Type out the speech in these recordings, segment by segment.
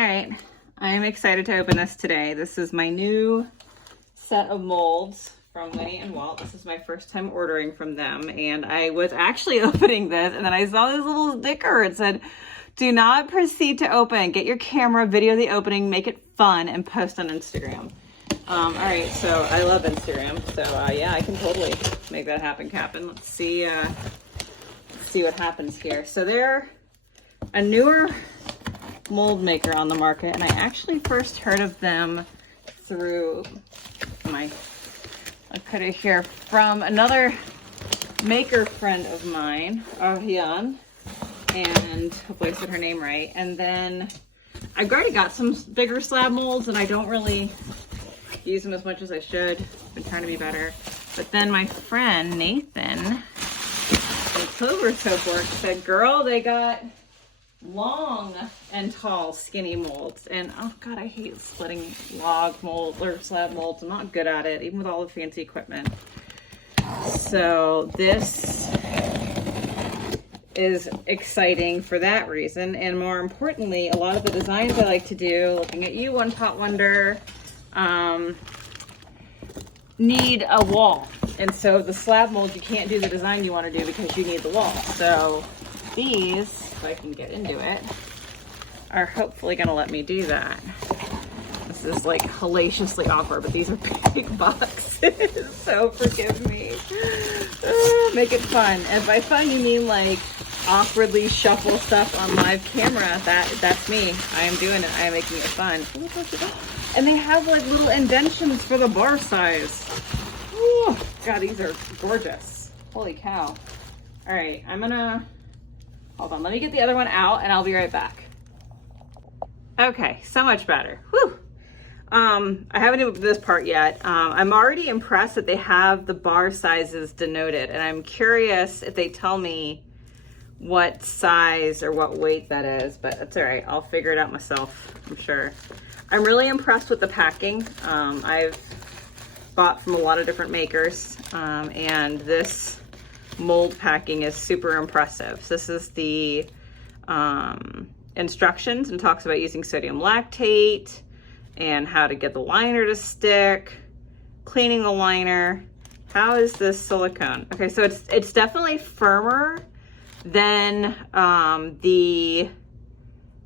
right, I am excited to open this today. This is my new set of molds from Winni and Walt. This is my first time ordering from them, and I was actually opening this, and then I saw this little sticker. It said, "Do not proceed to open. Get your camera, video the opening, make it fun, and post on Instagram." All right, so I love Instagram, so yeah, I can totally make that happen, Captain. Let's see what happens here. So they're a newer mold maker on the market, and I actually first heard of them through I put it here, from another maker friend of mine, Ariane, and hopefully I said her name right. And then I've already got some bigger slab molds, and I don't really use them as much as I should. I've been trying to be better. But then my friend Nathan from Clover Soap Works said, "Girl, they got long and tall skinny molds." And oh god, I hate splitting log molds or slab molds. I'm not good at it, even with all the fancy equipment. So this is exciting for that reason, and more importantly, a lot of the designs I like to do, looking at you, One Pot Wonder, need a wall. And so the slab molds, you can't do the design you want to do because you need the wall. So these, if I can get into it, are hopefully going to let me do that. This is like hellaciously awkward, but these are big boxes, so forgive me. Make it fun. And by fun, you mean like awkwardly shuffle stuff on live camera. That's me. I am doing it. I am making it fun. And they have like little indentions for the bar size. Ooh, God, these are gorgeous. Holy cow. All right, I'm gonna, hold on, let me get the other one out and I'll be right back. Okay, so much better. Whew. I haven't opened this part yet. I'm already impressed that they have the bar sizes denoted, and I'm curious if they tell me what size or what weight that is, but that's all right. I'll figure it out myself, I'm sure. I'm really impressed with the packing. I've bought from a lot of different makers, and this mold packing is super impressive. So this is the instructions, and talks about using sodium lactate and how to get the liner to stick, cleaning the liner. How is this silicone? Okay, so it's definitely firmer than the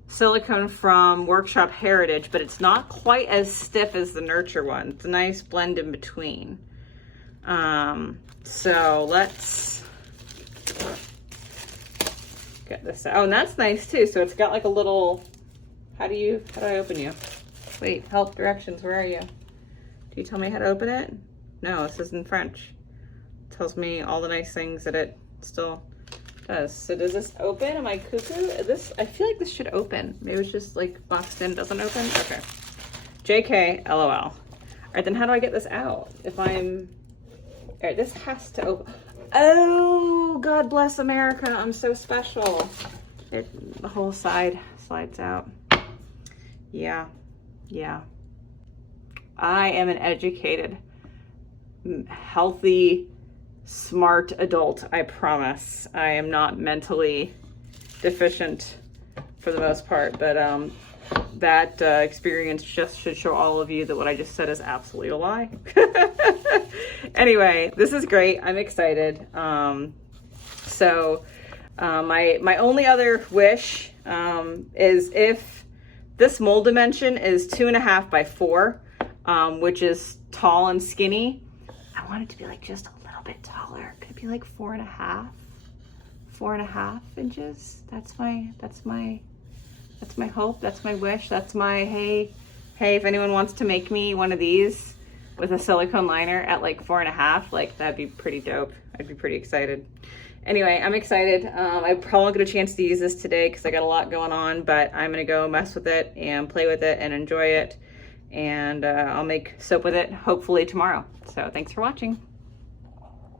silicone from Workshop Heritage, but it's not quite as stiff as the Nurture one. It's a nice blend in between. So let's get this out. Oh, and that's nice too. So it's got like a little, how do I open you? Wait, help, directions, where are you? Do you tell me how to open it? No, this is in French. It tells me all the nice things that it still does. So does this open? Am I cuckoo? I feel like this should open. Maybe it's just like boxed in, doesn't open? Okay. JK, LOL. All right, then how do I get this out? All right, this has to open. Oh, God bless America. I'm so special. The whole side slides out. Yeah. I am an educated, healthy, smart adult, I promise. I am not mentally deficient for the most part, but that experience just should show all of you that what I just said is absolutely a lie. Anyway, this is great. I'm excited. So my only other wish is if this mold dimension is 2.5 by 4, which is tall and skinny, I want it to be like just a little bit taller. Could it be like 4.5 inches? That's my hope. That's my wish. That's my, hey, if anyone wants to make me one of these with a silicone liner at like 4.5, like that'd be pretty dope. I'd be pretty excited. Anyway, I'm excited. I probably won't get a chance to use this today because I got a lot going on, but I'm gonna go mess with it and play with it and enjoy it. And I'll make soap with it hopefully tomorrow. So thanks for watching.